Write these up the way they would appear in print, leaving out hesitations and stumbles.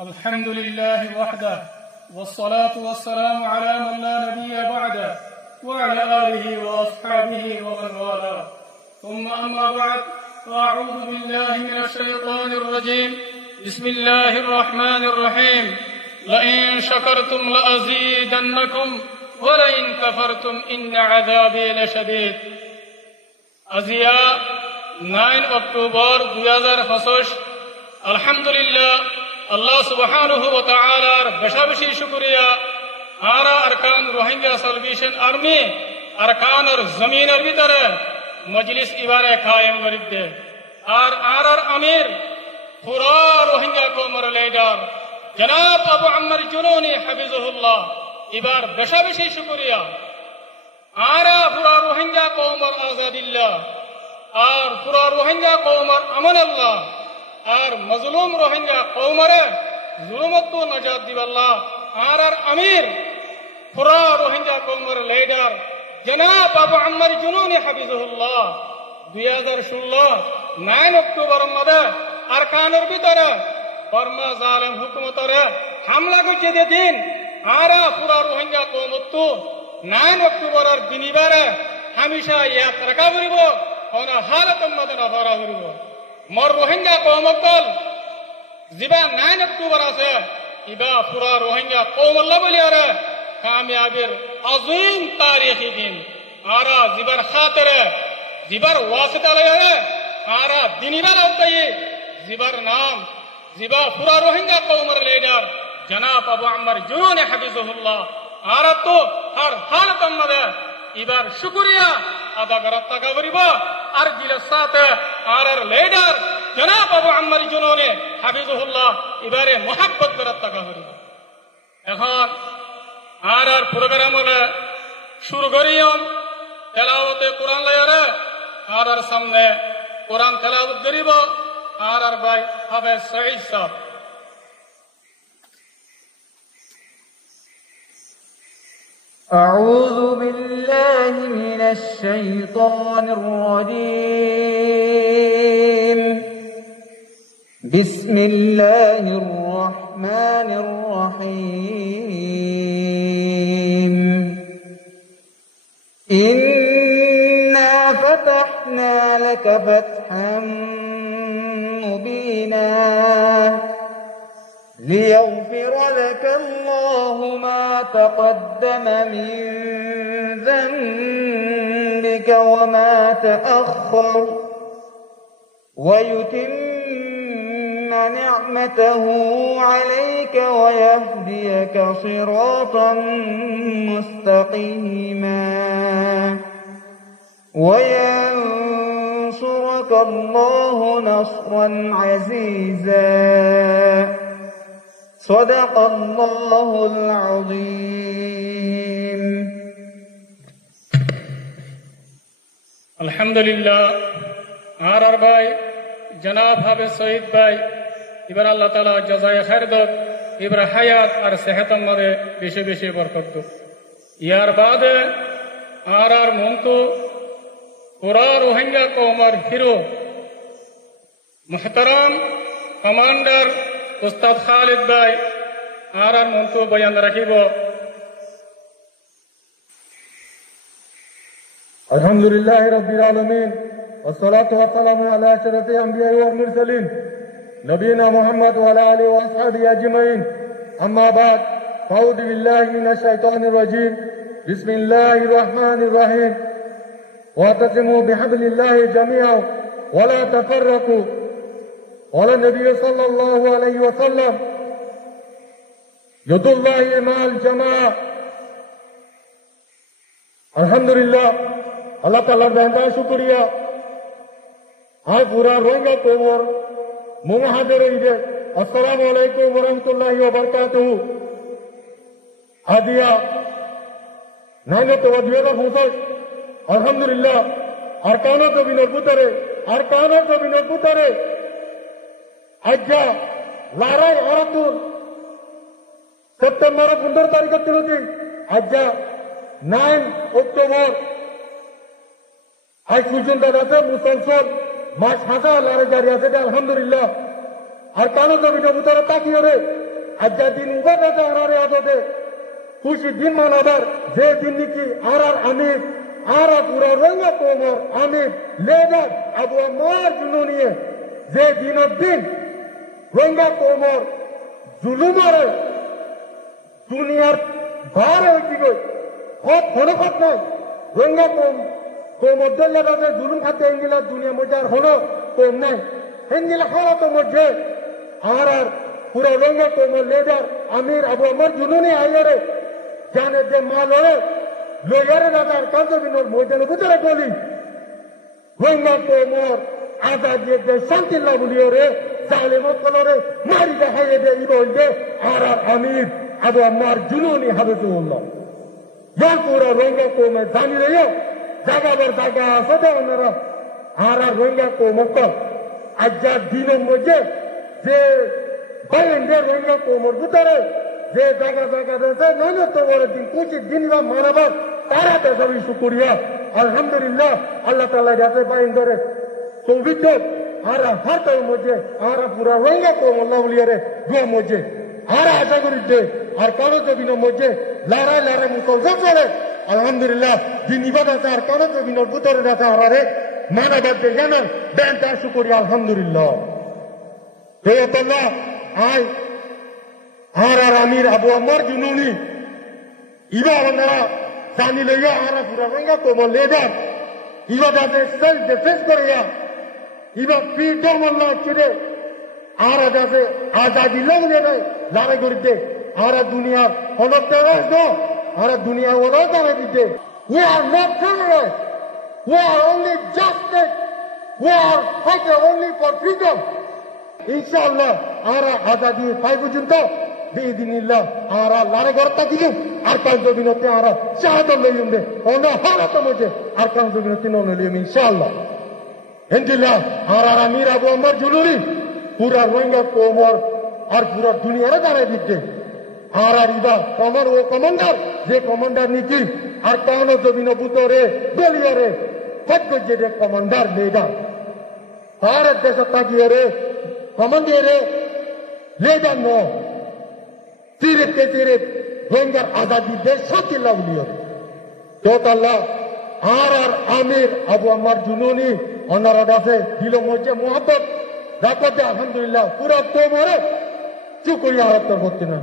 الحمد لله وحده والصلاة والسلام على من لا نبي بعده وعلى آله وأصحابه ومن والاه ثم أما بعد فأعوذ بالله من الشيطان الرجيم بسم الله الرحمن الرحيم لئن شكرتم لأزيدنكم ولئن كفرتم إن عذابي لشديد আজিয়া 9 October 2025 আলহামদুলিল্লাহ আল্লাহ সুবহানাহু ওয়া তাআলার বেশি শুকরিয়া আরা আরকান রোহিঙ্গা সালভেশন আর্মি আরকানের জমিনের ভিতরে মজলিস ইবারে কায়েম করিতে আর আরার আমির পুরা রোহিঙ্গা কওমের লিডার জনাব আবু আম্মার জুনুনি হাফিজাহুল্লাহ এবার বেশি শুকরিয়া আরা পুরা রোহিঙ্গা কওমের আজাদিল্লাহ আর পুরা রোহিঙ্গা কওমের আমানাল্লাহ আর মজলুম রোহিঙ্গা কওমরে জুলুমত নাজাত দিবাল্লাহ আর আমির পুরা রোহিঙ্গা কওমের লিডার জনাব আবু আম্মার জুনুনি হাফিজাহুল্লাহ 2016 9 অক্টোবর মধ্যে আরকানের ভিতরে বর্মা জালেম হুকুমতরে হামলা করছে দিন আরা পুরা রোহিঙ্গা কওমত 9 অক্টোবরের দিনিবারে হামেশা ইয়াদ রাখা করিব কোন হালতের মধ্যে নফরা করিব মোর রোহিঙ্গা কওমকল জিবা 9 অক্টোবর আছে ইবা পুরা রোহিঙ্গা কওমল্লা বলিয়ারে কামিয়াবির আযীম তারিখি দিন আরা জিবার খাতিরে জিবার ওয়াসিতা লয়ে আরা দিনিবার আওতায়ে জিবার নাম জিবা পুরা রোহিঙ্গা কওমের লিডার জনাব আবু আম্মার জুনুনি হাফিজাহুল্লাহ আরা তো হর হালতের মধ্যে এবার শুকরিয়া আদা করার টাকা করিব আর দিলের সাথে আর লিডার জনাব আবু আম্মার জুনুনি হাফিজাহুল্লাহ এবারে মোহাব্বত করার টাকা করিব এখন আর প্রোগ্রাম হলে শুরু করিয়ম তেলাওয়াতে কোরআন লয়ারে আর সামনে কোরআন তেলাওয়াত করিব আর ভাই হাফেজ সঈদ সাহেব أعوذ بالله من الشيطان الرجيم بسم الله الرحمن الرحيم إنا فتحنا لك فتحا مبينا ليغفر لك الله ما تقدم من ذنبك وما تأخر ويتم نعمته عليك ويهديك صراطا مستقيما وينصرك الله نصرا عزيزا صدق الله العظيم আলহামদুলিল্লাহ আর ভাই জনাব হাফেজ সঈদ ভাই এবার আল্লাহ তাআলা জাযায়ে খায়ের দাও এবার হায়াত আর সেহতের মধ্যে বেশি বরকত দাও ইয়ার বাদে আর মন্তু পুরা রোহিঙ্গা কওমের হিরো মুহতারাম কমান্ডার উস্তাদ খালিদ ভাই আর মন্তু বয়ান রাখিব আলহামদুলিল্লাহ রাব্বিল আলামিন والصلاه والسلام على اشرف الانبياء والمرسلين نبينا محمد وعلى اله واصحابه اجمعين اما بعد فاعوذ بالله من الشيطان الرجيم بسم الله الرحمن الرحيم واعتصموا بحبل الله جميعا ولا تفرقوا قال النبي صلى الله عليه وسلم يد الله مع الجماعة الحمد لله اللہ تعالیٰ بہندہ شکریہ ہاں پورا روئنگا کومر منحدر ایدے السلام علیکم ورحمت اللہ وبرکاتہ হাদিয়া নাইলে তো দিওলা পৌঁছায় আলহামদুলিল্লাহ আর কানো তো বিনর পুতারে আজ্ঞা লারাই অরতুর সেপ্টেম্বর 15 তারিখ তিলতি আজ্ঞা 9 অক্টোবর আজ পর্যন্ত আছে মুসলসল মাস হাসা লারে জারি আছে আলহামদুলিল্লাহ আর কানো তো বিনর পুতারে তাকিয়ে রে আজ দিন উবাদা আরারে আদতে খুশি দিন মানাবার যে দিন নাকি আরার আমির আরা পুরা রঙ্গা কোমর আমির লেদার আবু আম্মার জুনুনিয়ে যে দিনের দিন রঙ্গা কোমর জুলুমারে দুনিয়ার বারে হইতে গই হক হনকত নয় রঙ্গা কোমর দল্লা রাজে জুলুম খাতে এঙ্গিলা দুনিয়া মধ্যে আর হলো কম নাই হেঙ্গিলা হালাত মধ্যে আর পুরা রঙ্গা কোমর লেদার আমির আবু আম্মার জুনুনি আইয়ারে জানে যে মা লড়ে লইয়ারে রাজার কান্তবিনোর ময়দানে ভিতরে গলি রঙ্গা কোমর আজাদ যে শান্তি লাভলিও রে জালেমত কলরে মারি দেখাইয়ে দে ইবল দে আর আমির আবু আম্মার জুনুনি হাবিবুল্লাহ ইয়ার পুরা রঙ্গা কোমে জানি রেও জাগাবার জায়গা আছে দে ওনারা আর রঙ্গা কোমক আজ্জা দিনের মধ্যে যে বাইন্ডের রঙ্গা কোমর ভিতরে যে জায়গা জায়গা রয়েছে নইলে তো বড় দিন কুচির দিন বা মানাবার তারা তো সবই শুকরিয়া আলহামদুলিল্লাহ আল্লাহ তাআলা যাতে বাইন্ডরে তৌফিক দেন আর হাতের মধ্যে আর পুরা রঙ্গা কোমর লাউলিয়ারে দুয়া মধ্যে আর আশা করি দে আর কারো জমিনের মধ্যে লড়াই লড়াই মুখে চলে আলহামদুলিল্লাহ দিন ইবাদত আর কারো জমিনের ভিতরে রাখা হারারে মানাবার দে জানান দেন তার শুকরিয়া আলহামদুলিল্লাহ দেওয়াল্লাহ আয় আর আমির আবু আম্মার জুনুনি ইবা ওনারা জানি লইয়া আর পুরা রঙ্গা কোমর লেদার ইবা যাতে সেলফ ডিফেন্স করিয়া ইবা ফ্রিডম আল্লাহ চিরে আর যাতে আজাদি লড়ে নাই লড়াই করতে আর দুনিয়ার হলতে আসতো আর দুনিয়া ওরা জানে দিতে we are not terrorists we are only justice we are fighting only for freedom ইনশাআল্লাহ আর আজাদি পাই পর্যন্ত বিদিনিল্লাহ আর লড়াই করতে দিলু আর কাল জমিনতে আর শাহাদাত লইম দে ওনা হারাত মজে আর কাল জমিনতে নন লইম ইনশাআল্লাহ ইনশাআল্লাহ আর আমির আবু আম্মার জুলুরি পুরা রঙ্গা কোমর আর পুরা দুনিয়ারে দাঁড়াই দিতে আর ইবা কমর ও কমান্ডার যে কমান্ডার নিকি আর কানো জমিন বুতরে দলিয়ারে ফটকে যে কমান্ডার লেডার ভারত দেশ তাকিয়ে রে কমান্ডিয়ারে লেডার ন সিরিপ কে সিরিপ রঙ্গার আজাদি দেশ শান্তি লাউলিও তোতাল্লাহ আর আমির আবু আম্মার জুনুনি ওনারা দাসে দিল মধ্যে মোহাম্মত রাখতে আলহামদুলিল্লাহ পুরা তোমরে চুকরিয়া আরত করতে না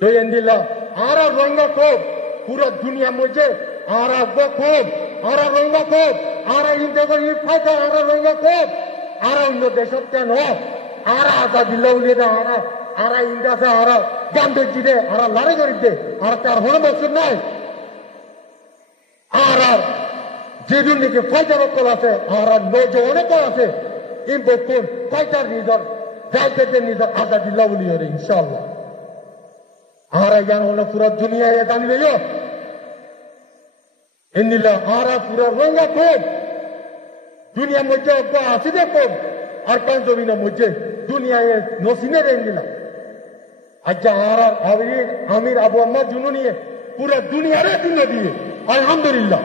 তো এন্দিল্লাহ আর রঙ্গা কোপ পুরা দুনিয়া মধ্যে আর কোপ আর রঙ্গা কোপ আর ইন্ডিয়া ই ফাইটা আর রঙ্গা কোপ আর অন্য দেশত কেন আর আজাদি লাউলিয়ে না আর ইন্ডিয়া আর গান্ধী জিদে আর লড়াই করিতে আর তার হলো মকসুদ নাই আর যেদিন নাকি ফাইটার কল আছে আর নজওয়ানে কল আছে ইম্পোর্ট ফাইটার নিজর যাইতে নিজর আজাদি লাউলিয়ে রে ইনশাআল্লাহ আর জ্ঞান হলো পুরা দুনিয়ায় জানি রইও এন্দিলা আর পুরা রঙ্গা কোপ দুনিয়ার মধ্যে আছে যে কোপ আর কান জমিনের মধ্যে দুনিয়ায় নসিনে রেন্দিলা আচ্ছা আর আমির আবু আম্মার জুনুনি পুরা দুনিয়ারে দিন দিয়ে আলহামদুলিল্লাহ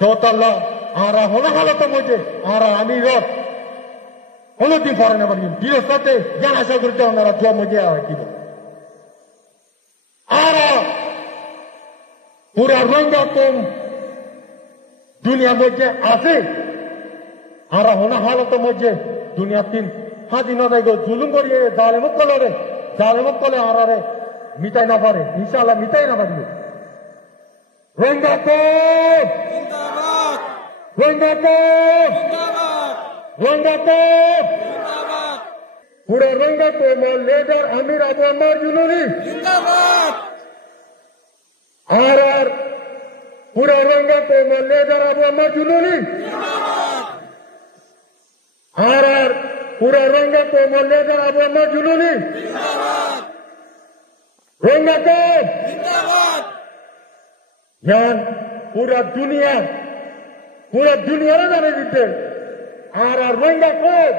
তোতাল্লাহ আর হলো হালত মধ্যে আর আমির হলো দিন পরে না পারি দিনের সাথে জ্ঞান আশা করতে ওনারা দোয়া মধ্যে কি আর পুরা রঙ্গা কম দুনিয়ার মধ্যে আছে আর হনা হালত মধ্যে দুনিয়া তিন স্বাধীনতায় জুলুম করিয়ে জালেমত কলে আরে মিটাই না পারে ইনশাআল্লাহ মিটাই না পারবে রঙ্গা কম রঙ্গা কম রঙ্গা কম পুরা রঙ্গা কম লেডার আমির আবু আম্মার জুলুরি আর পুরা রঙ্গা কম লেডার আবু আম্মার জুলুরি আর পুরা রঙ্গা কম লেডার আবু আম্মার জুলুরি রঙ্গা কম জ্ঞান পুরা দুনিয়ারে জানে দিতে আর রঙ্গা কম